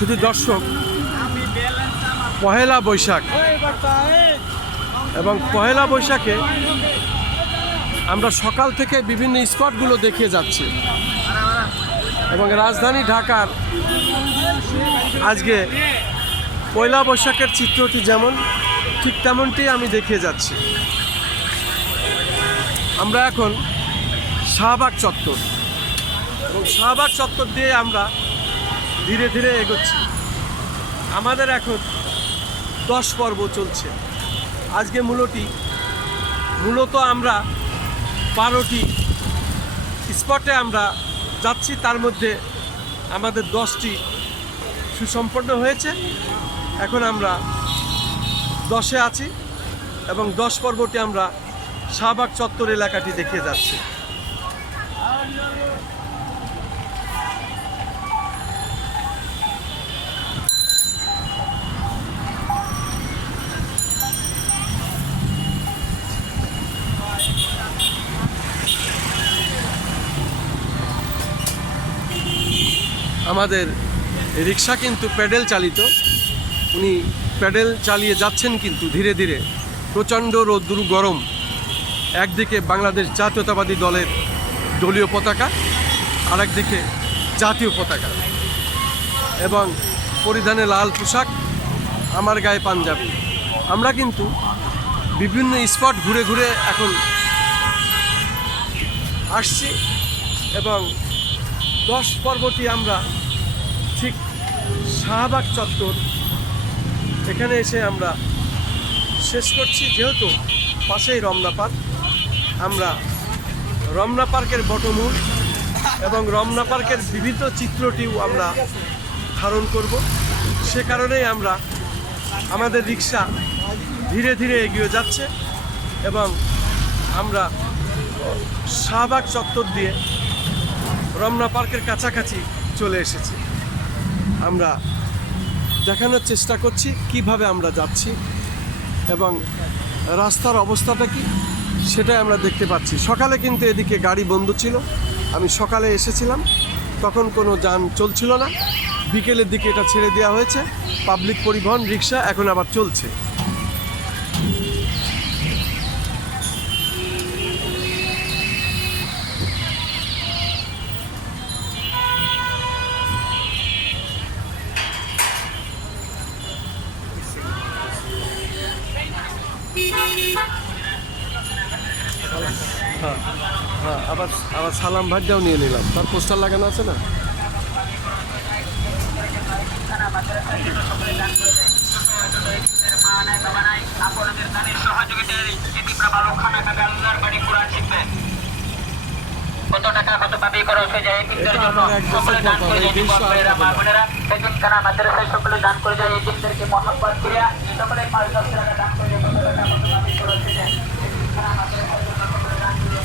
শুধু দর্শক, পহেলা বৈশাখ এবং পহেলা বৈশাখে আমরা সকাল থেকে বিভিন্ন স্পটগুলো দেখে যাচ্ছি এবং রাজধানী ঢাকার আজকে পয়লা বৈশাখের চিত্রটি যেমন ঠিক তেমনটি আমি দেখে যাচ্ছি। আমরা এখন শাহবাগ চত্বর এবং শাহবাগ চত্বর দিয়ে আমরা ধীরে ধীরে এগোচ্ছি। আমাদের এখন 10 পর্ব চলছে। আজকে মূলত আমরা 12টি স্পটে আমরা যাচ্ছি, তার মধ্যে আমাদের 10টি সুসম্পন্ন হয়েছে। এখন আমরা 10-এ আছি এবং 10 পর্বটি আমরা শাহবাগ চত্বর এলাকাটি দেখে যাচ্ছি। আমাদের রিক্সা কিন্তু প্যাডেল চালিত, উনি প্যাডেল চালিয়ে যাচ্ছেন কিন্তু ধীরে ধীরে। প্রচণ্ড রৌদ্র গরম, একদিকে বাংলাদেশ জাতীয়তাবাদী দলের দলীয় পতাকা, আরেকদিকে জাতীয় পতাকা এবং পরিধানে লাল পোশাক, আমার গায়ে পাঞ্জাবি। আমরা কিন্তু বিভিন্ন স্পট ঘুরে ঘুরে এখন আসছি এবং 10 পর্বটি আমরা ঠিক শাহবাগ চত্বর এখানে এসে আমরা শেষ করছি। যেহেতু পাশেই রমনা পার্ক, আমরা রমনা পার্কের বটমূল এবং রমনা পার্কের বিবিধ চিত্রটিও আমরা ধারণ করব। সে কারণেই আমরা আমাদের রিক্সা ধীরে ধীরে এগিয়ে যাচ্ছে এবং আমরা শাহবাগ চত্বর দিয়ে রমনা পার্কের কাছাকাছি চলে এসেছি। আমরা দেখানোর চেষ্টা করছি কিভাবে আমরা যাচ্ছি এবং রাস্তার অবস্থাটা কি সেটাই আমরা দেখতে পাচ্ছি। সকালে কিন্তু এদিকে গাড়ি বন্ধ ছিল, আমি সকালে এসেছিলাম তখন কোনো যান চলছিল না। বিকেলের দিকে এটা ছেড়ে দেওয়া হয়েছে, পাবলিক পরিবহন রিক্সা এখন আবার চলছে। হ্যাঁ হ্যাঁ, আবার সালাম ভাজটাও নিয়ে নিলাম, তার পোস্টার লাগানো আছে না। কত টাকা কত পাবি খরচ হয়ে যায় এই জন্য সকলে দান করে যায়। মা বোনেরা এতিমখানা মাদ্রাসায় সকলে দান করে যায়। এতিমদেরকে মহব্বত করিয়া সকলে 5-10 টাকা দান করে কত টাকা কত পাবি খরচ হয়ে যায়। এতিমখানা মাদ্রাসায় সকলে দান করে